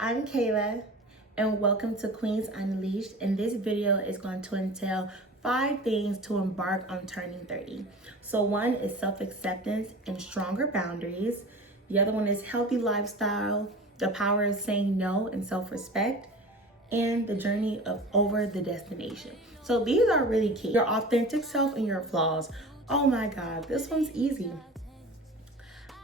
I'm Kayla, and welcome to Queens Unleashed. And this video is going to entail 5 things to embark on turning 30. So, one is self acceptance and stronger boundaries, the other one is healthy lifestyle, the power of saying no and self respect, and the journey of over the destination. So, these are really key. Your authentic self and your flaws. Oh my God, this one's easy.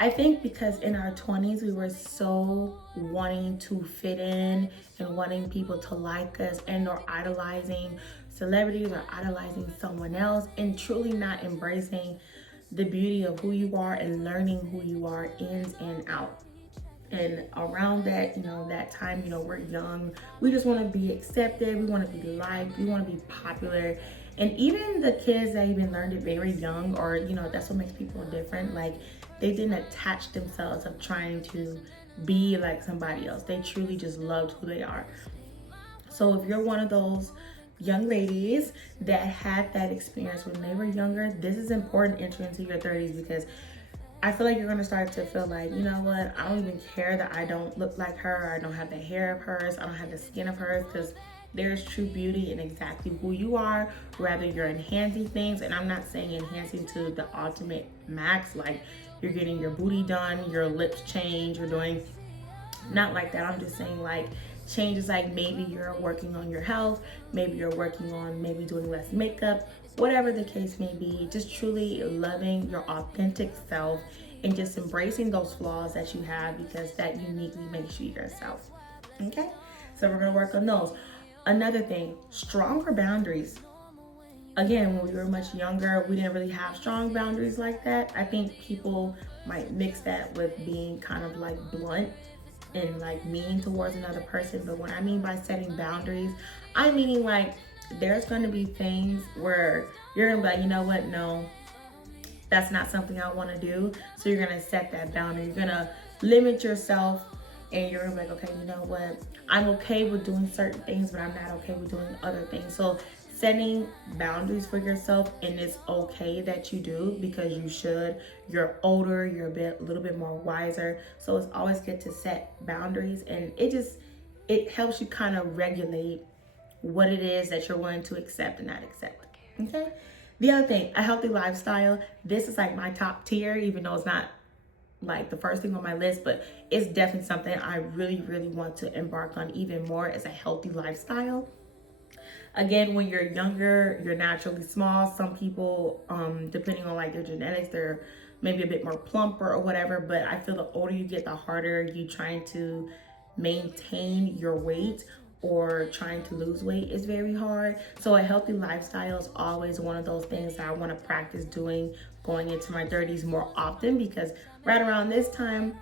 I think because in our 20s, we were so wanting to fit in and wanting people to like us and or idolizing celebrities or idolizing someone else and truly not embracing the beauty of who you are and learning who you are ins and out. And around that, that time, we're young. We just want to be accepted. We want to be liked. We want to be popular. And even the kids that even learned it very young, or, that's what makes people different. Like, they didn't attach themselves of trying to be like somebody else. They truly just loved who they are. So if you're one of those young ladies that had that experience when they were younger, this is important entering into your 30s, because I feel like you're gonna start to feel like, you know what, I don't even care that I don't look like her, I don't have the hair of hers, I don't have the skin of hers, because there's true beauty in exactly who you are, rather you're enhancing things. And I'm not saying enhancing to the ultimate max, like you're getting your booty done, your lips changed, you're doing, not like that. I'm just saying like changes, like maybe you're working on your health, maybe you're working on maybe doing less makeup, whatever the case may be, just truly loving your authentic self and just embracing those flaws that you have, because that uniquely makes you yourself. Okay, so we're gonna work on those. Another thing, stronger boundaries. Again, when we were much younger, we didn't really have strong boundaries like that. I think people might mix that with being kind of like blunt and like mean towards another person. But what I mean by setting boundaries, I'm meaning like there's going to be things where you're going to be like, you know what, no, that's not something I want to do. So you're going to set that boundary. You're going to limit yourself, and you're going to be like, okay, you know what, I'm okay with doing certain things, but I'm not okay with doing other things. So setting boundaries for yourself, and it's okay that you do, because you should. You're older, you're a little bit more wiser, so it's always good to set boundaries, and it helps you kind of regulate what it is that you're willing to accept and not accept. Okay, the other thing, a healthy lifestyle. This is like my top tier, even though it's not like the first thing on my list, but it's definitely something I really want to embark on even more, is a healthy lifestyle. Again, when you're younger, you're naturally small. Some people, depending on like their genetics, they're maybe a bit more plumper or whatever. But I feel the older you get, the harder you trying to maintain your weight, or trying to lose weight is very hard. So a healthy lifestyle is always one of those things that I want to practice doing going into my 30s more often, because right around this time,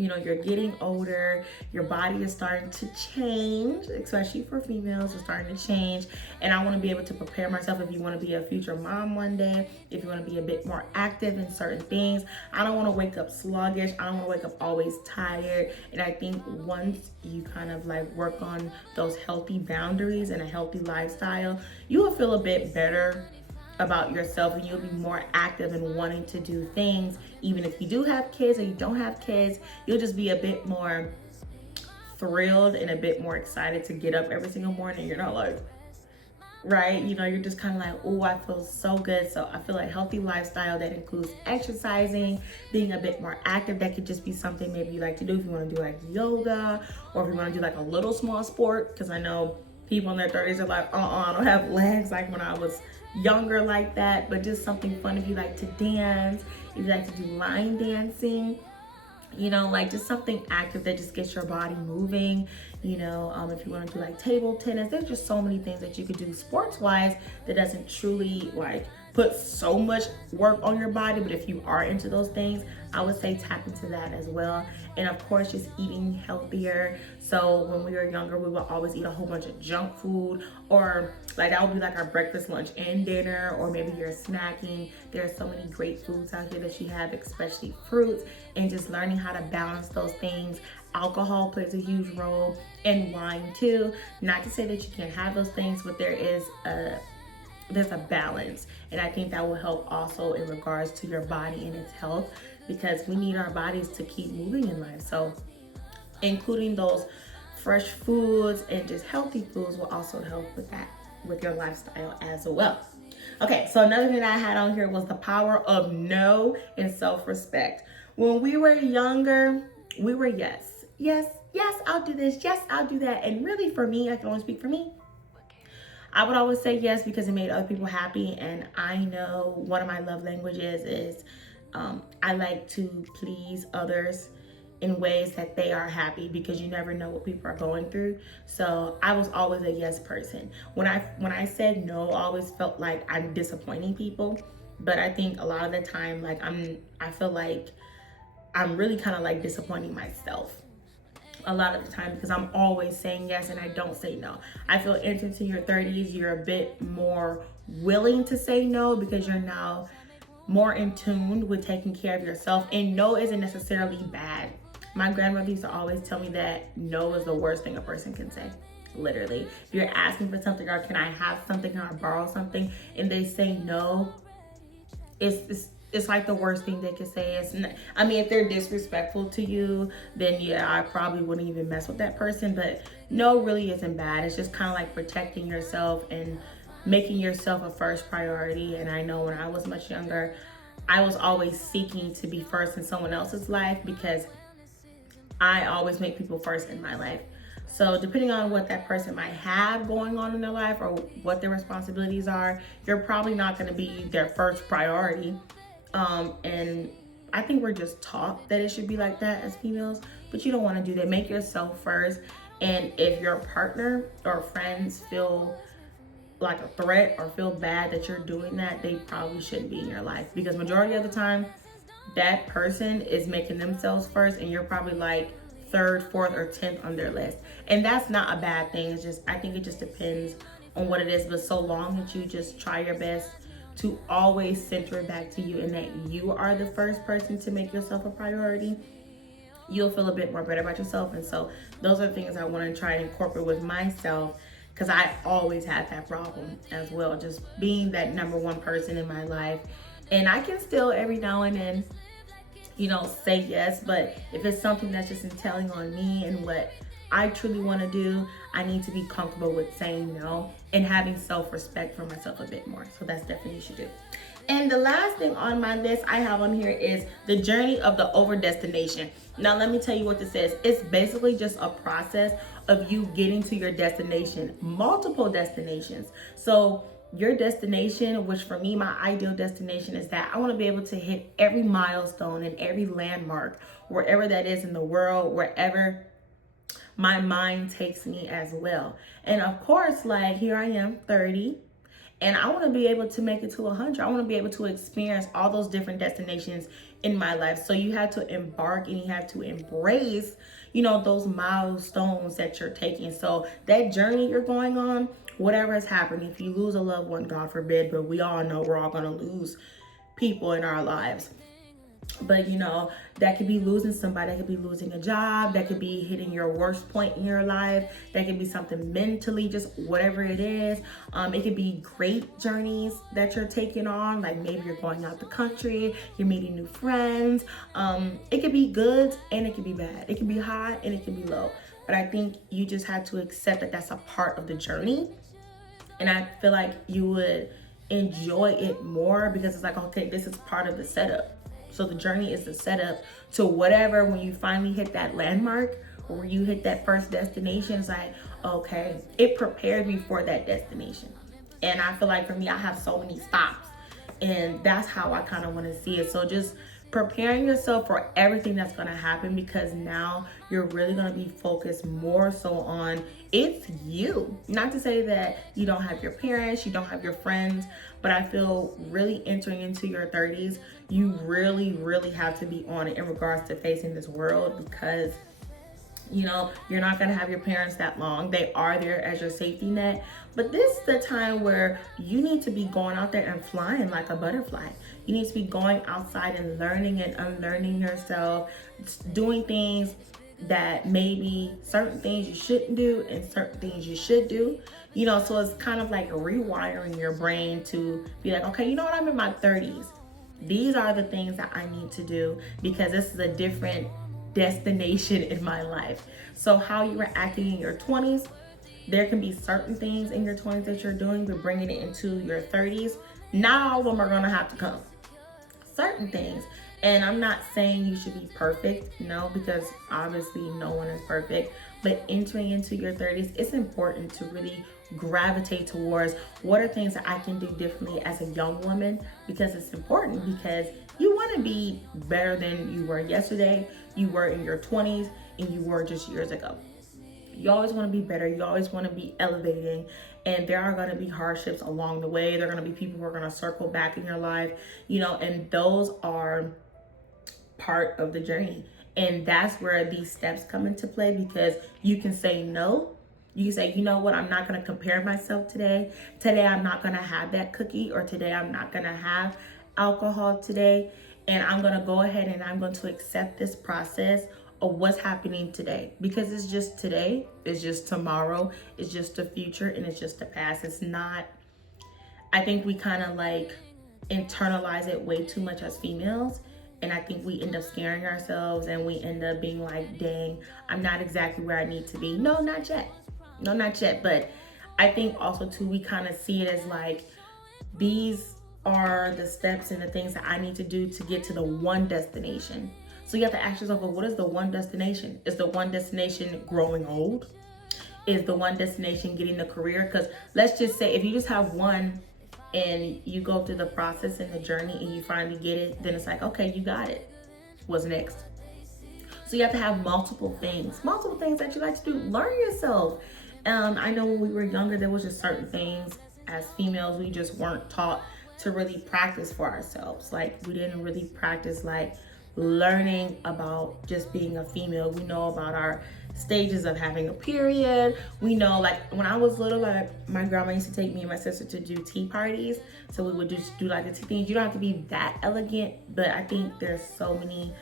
you're getting older, your body is starting to change, especially for females, it's starting to change. And I want to be able to prepare myself. If you want to be a future mom one day, if you want to be a bit more active in certain things, I don't want to wake up sluggish, I don't want to wake up always tired. And I think once you kind of like work on those healthy boundaries and a healthy lifestyle, you will feel a bit better about yourself, and you'll be more active in wanting to do things. Even if you do have kids or you don't have kids, you'll just be a bit more thrilled and a bit more excited to get up every single morning. You're not like, right, you're just kind of like, oh, I feel so good. So I feel like healthy lifestyle that includes exercising, being a bit more active. That could just be something maybe you like to do if you want to do like yoga, or if you want to do like a little small sport, because I know people in their 30s are like, I don't have legs like when I was younger like that. But just something fun. If you like to dance, if you like to do line dancing, like just something active that just gets your body moving. If you want to do like table tennis, there's just so many things that you could do sports wise that doesn't truly like put so much work on your body. But if you are into those things, I would say tap into that as well. And of course, just eating healthier. So when we were younger, we would always eat a whole bunch of junk food, or like that would be like our breakfast, lunch, and dinner, or maybe you're snacking. There are so many great foods out here that you have, especially fruits, and just learning how to balance those things. Alcohol plays a huge role, and wine too. Not to say that you can't have those things, but there's a balance, and I think that will help also in regards to your body and its health, because we need our bodies to keep moving in life. So including those fresh foods and just healthy foods will also help with that, with your lifestyle as well. Okay, so another thing that I had on here was the power of no and self-respect. When we were younger, we were yes, I'll do this, yes, I'll do that. And really for me, I can only speak for me. I would always say yes because it made other people happy. And I know one of my love languages is I like to please others in ways that they are happy, because you never know what people are going through. So I was always a yes person. When I said no, I always felt like I'm disappointing people. But I think a lot of the time, like I feel like I'm really kind of like disappointing myself a lot of the time, because I'm always saying yes and I don't say no. I feel entering into your 30s, you're a bit more willing to say no because you're now more in tune with taking care of yourself. And no isn't necessarily bad. My grandmother used to always tell me that no is the worst thing a person can say. Literally, if you're asking for something, or can I have something, can I borrow something, and they say no, it's like the worst thing they could say. I mean, if they're disrespectful to you, then yeah, I probably wouldn't even mess with that person. But no really isn't bad. It's just kind of like protecting yourself and making yourself a first priority. And I know when I was much younger, I was always seeking to be first in someone else's life, because I always make people first in my life. So depending on what that person might have going on in their life or what their responsibilities are, you're probably not going to be their first priority. And I think we're just taught that it should be like that as females, but you don't want to do that. Make yourself first. And if your partner or friends feel like a threat or feel bad that you're doing that, they probably shouldn't be in your life, because majority of the time that person is making themselves first and you're probably like third, fourth, or 10th on their list. And that's not a bad thing. It's just, I think it just depends on what it is. But so long that you just try your best to always center it back to you, and that you are the first person to make yourself a priority, you'll feel a bit more better about yourself. And so those are the things I want to try and incorporate with myself, because I always had that problem as well, just being that number one person in my life. And I can still every now and then, say yes, but if it's something that's just entailing on me and what I truly want to do, I need to be comfortable with saying no and having self-respect for myself a bit more. So that's definitely what you should do. And the last thing on my list I have on here is the journey of the over destination. Now, let me tell you what this is. It's basically just a process of you getting to your destination, multiple destinations. So your destination, which for me, my ideal destination is that I want to be able to hit every milestone and every landmark, wherever that is in the world, wherever my mind takes me as well. And of course, like here I am, 30, and I want to be able to make it to 100. I want to be able to experience all those different destinations in my life. So you have to embark and you have to embrace, those milestones that you're taking. So that journey you're going on, whatever has happened, if you lose a loved one, God forbid, but we all know we're all going to lose people in our lives. But that could be losing somebody, that could be losing a job, that could be hitting your worst point in your life, that could be something mentally, just whatever it is. It could be great journeys that you're taking on, like maybe you're going out the country, you're meeting new friends. It could be good and it could be bad. It could be high and it can be low. But I think you just have to accept that that's a part of the journey. And I feel like you would enjoy it more, because it's like, okay, this is part of the setup. So the journey is the setup to whatever, when you finally hit that landmark or you hit that first destination, it's like, okay, it prepared me for that destination. And I feel like for me, I have so many stops, and that's how I kind of want to see it. So just preparing yourself for everything that's going to happen, because now you're really going to be focused more so on it's you. Not to say that you don't have your parents, you don't have your friends, but I feel really entering into your 30s, you really, really have to be on it in regards to facing this world, because you're not going to have your parents that long. They are there as your safety net. But this is the time where you need to be going out there and flying like a butterfly. You need to be going outside and learning and unlearning yourself, doing things that maybe certain things you shouldn't do and certain things you should do. So it's kind of like rewiring your brain to be like, okay, I'm in my 30s. These are the things that I need to do, because this is a different destination in my life. So how you were acting in your 20s, there can be certain things in your 20s that you're doing, but bringing it into your 30s, not all of them are gonna have to come. Certain things. And I'm not saying you should be perfect, no, because obviously no one is perfect. But entering into your 30s, it's important to really gravitate towards what are things that I can do differently as a young woman, because it's important, because you want to be better than you were yesterday, you were in your 20s, and you were just years ago. You always want to be better. You always want to be elevating. And there are going to be hardships along the way. There are going to be people who are going to circle back in your life, you know, and those are part of the journey. And that's where these steps come into play, because you can say no. You can say, you know what, I'm not going to compare myself today. Today, I'm not going to have that cookie, or today, I'm not going to have alcohol today. And I'm going to go ahead and I'm going to accept this process of what's happening today, because it's just today, it's just tomorrow, it's just the future, and it's just the past. It's not, I think we kind of like internalize it way too much as females. And I think we end up scaring ourselves, and we end up being like, dang, I'm not exactly where I need to be. No, not yet. No, not yet. But I think also too, we kind of see it as like, these are the steps and the things that I need to do to get to the one destination. So you have to ask yourself, well, what is the one destination? Is the one destination growing old? Is the one destination getting the career? Because let's just say if you just have one and you go through the process and the journey and you finally get it, then it's like, okay, you got it. What's next? So you have to have multiple things that you like to do. Learn yourself. I know when we were younger, there was just certain things as females we just weren't taught to really practice for ourselves. Like we didn't really practice like learning about just being a female. We know about our stages of having a period. We know, like when I was little, like my grandma used to take me and my sister to do tea parties. So we would just do like the tea things. You don't have to be that elegant, but I think there's so many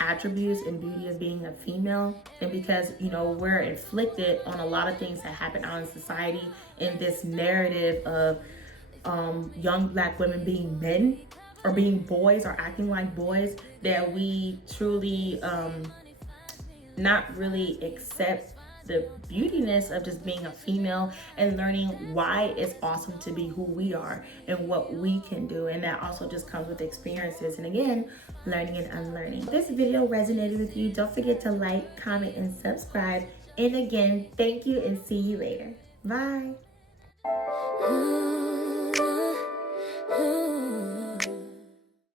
attributes and beauty of being a female. And because, you know, we're inflicted on a lot of things that happen out in society, in this narrative of young Black women being men or being boys or acting like boys, that we truly not really accept the beautiness of just being a female and learning why it's awesome to be who we are and what we can do. And that also just comes with experiences, and again, learning and unlearning. If this video resonated with you, don't forget to like, comment, and subscribe. And again, thank you and see you later. Bye.